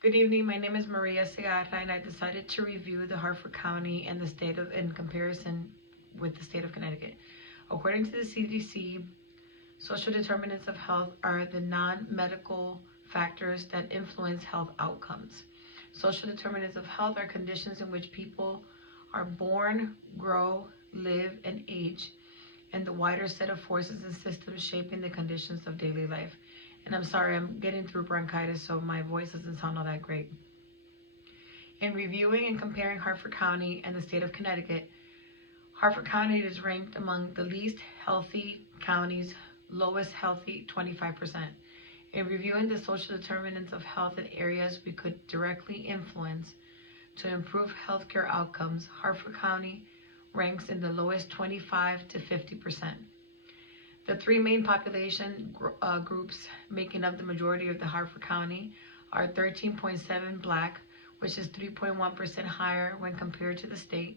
Good evening. My name is Maria Segarra, and I decided to review the Hartford County and the state of in comparison with the state of Connecticut. According to the CDC, social determinants of health are the non-medical factors that influence health outcomes. Social determinants of health are conditions in which people are born, grow, live, and age, and the wider set of forces and systems shaping the conditions of daily life. And I'm sorry, I'm getting through bronchitis, so my voice doesn't sound all that great. In reviewing and comparing Hartford County and the state of Connecticut, Hartford County is ranked among the least healthy counties, lowest healthy 25%. In reviewing the social determinants of health in areas we could directly influence to improve healthcare outcomes, Hartford County ranks in the lowest 25 to 50%. The three main population groups making up the majority of the Hartford County are 13.7 Black, which is 3.1% higher when compared to the state,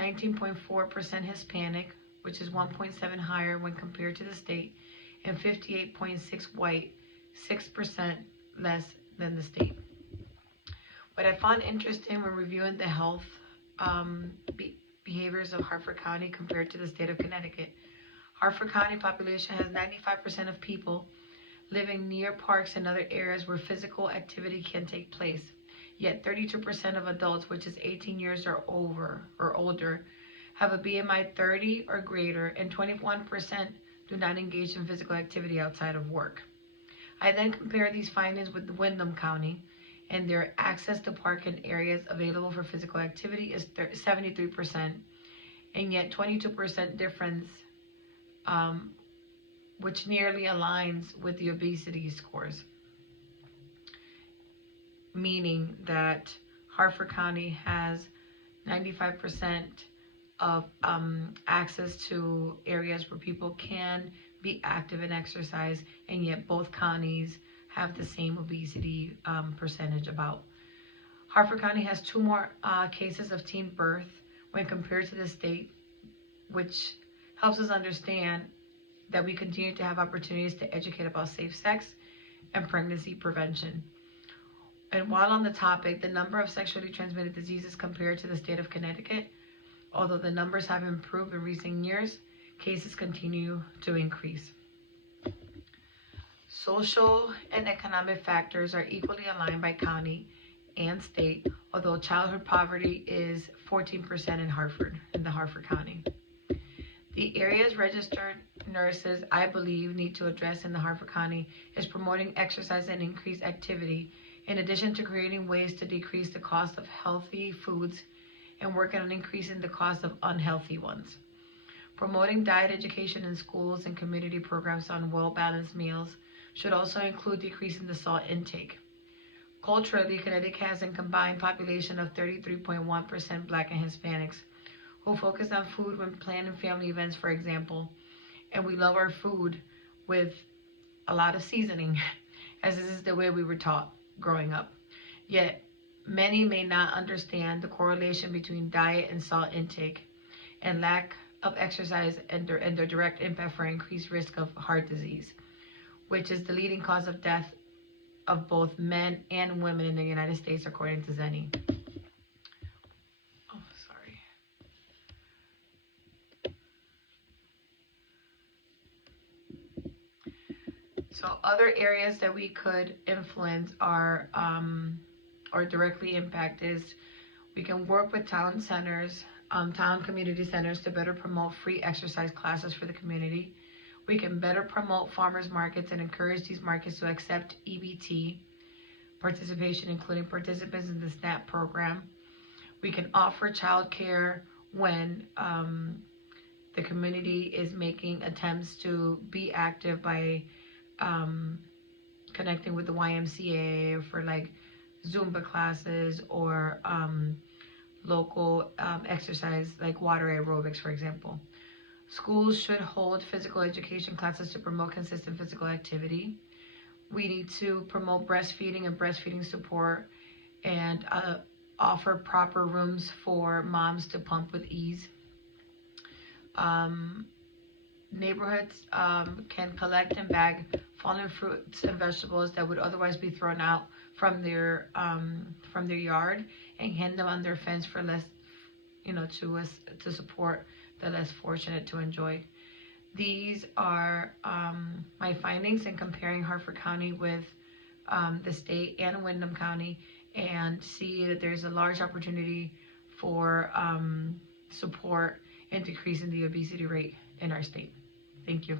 19.4% Hispanic, which is 1.7 higher when compared to the state, and 58.6 White, 6% less than the state. What I found interesting when reviewing the health behaviors of Hartford County compared to the state of Connecticut, Hartford County population has 95% of people living near parks and other areas where physical activity can take place. Yet 32% of adults, which is 18 years or older, have a BMI 30 or greater, and 21% do not engage in physical activity outside of work. I then compare these findings with Windham County, and their access to park and areas available for physical activity is 73%, and yet 22% difference, which nearly aligns with the obesity scores, meaning that Hartford County has 95% of access to areas where people can be active and exercise, and yet both counties have the same obesity percentage about. Hartford County has two more cases of teen birth when compared to the state, which helps us understand that we continue to have opportunities to educate about safe sex and pregnancy prevention. And while on the topic, the number of sexually transmitted diseases compared to the state of Connecticut, although the numbers have improved in recent years, cases continue to increase. Social and economic factors are equally aligned by county and state, although childhood poverty is 14% in the Hartford County. The areas registered nurses, I believe, need to address in the Hartford County is promoting exercise and increased activity, in addition to creating ways to decrease the cost of healthy foods and working on increasing the cost of unhealthy ones. Promoting diet education in schools and community programs on well-balanced meals should also include decreasing the salt intake. Culturally, Connecticut has a combined population of 33.1% Black and Hispanics, who focus on food when planning family events, for example. And we love our food with a lot of seasoning, as this is the way we were taught growing up. Yet, many may not understand the correlation between diet and salt intake and lack of exercise and their direct impact for increased risk of heart disease, which is the leading cause of death of both men and women in the United States, according to Zenny. So other areas that we could influence are or directly impact is we can work with town centers, town community centers to better promote free exercise classes for the community. We can better promote farmers markets and encourage these markets to accept EBT participation, including participants in the SNAP program. We can offer childcare when the community is making attempts to be active by connecting with the YMCA for like Zumba classes or local exercise like water aerobics, for example. Schools should hold physical education classes to promote consistent physical activity. We need to promote breastfeeding and breastfeeding support and offer proper rooms for moms to pump with ease. Neighborhoods can collect and bag fallen fruits and vegetables that would otherwise be thrown out from their yard, and hang them on their fence for less, to support the less fortunate to enjoy. These are my findings in comparing Harford County with the state and Windham County, and see that there's a large opportunity for support in decreasing the obesity rate in our state. Thank you.